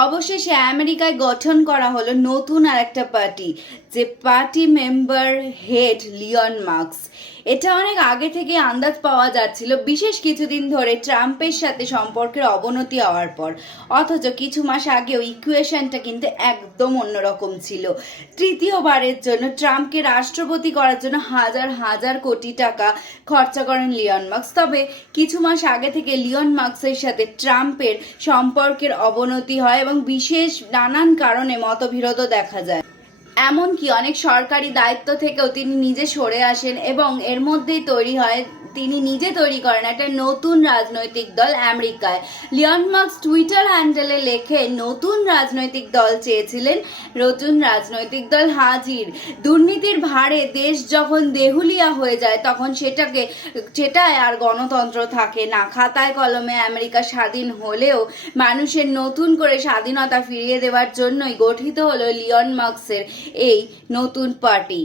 অবশেষে আমেরিকায় গঠন করা হলো নতুন আর একটা পার্টি, যে party member head Elon Musk. এটা অনেক আগে থেকে আন্দাজ পাওয়া যাচ্ছিল, বিশেষ কিছুদিন ধরে ট্রাম্পের সাথে সম্পর্কের অবনতি হওয়ার পর। অথচ কিছু মাস আগেও ইকুয়েশনটা কিন্তু একদম অন্যরকম ছিল। তৃতীয়বারের জন্য ট্রাম্পকে রাষ্ট্রপতি করার জন্য হাজার হাজার কোটি টাকা খরচা করেন লিওন মাস্ক। তবে কিছু মাস আগে থেকে লিওন মাস্কের সাথে ট্রাম্পের সম্পর্কের অবনতি হয় এবং বিশেষ নানান কারণে মতবিরোধও দেখা যায়। এমনকি অনেক সরকারি দায়িত্ব থেকেও তিনি নিজে সরে আসেন এবং এর মধ্যেই তৈরি হয়, তিনি নিজে তৈরি করেন একটা নতুন রাজনৈতিক দল আমেরিকায়। লিওন মাস্ক টুইটার হ্যান্ডেলে লেখে নতুন রাজনৈতিক দল চেয়েছিলেন, নতুন রাজনৈতিক দল হাজির। দুর্নীতির ভারে দেশ যখন দেহুলিয়া হয়ে যায় তখন সেটায় আর গণতন্ত্র থাকে না। খাতায় কলমে আমেরিকা স্বাধীন হলেও মানুষের নতুন করে স্বাধীনতা ফিরিয়ে দেওয়ার জন্যই গঠিত হলো লিওন মাস্কের এই নতুন পার্টি।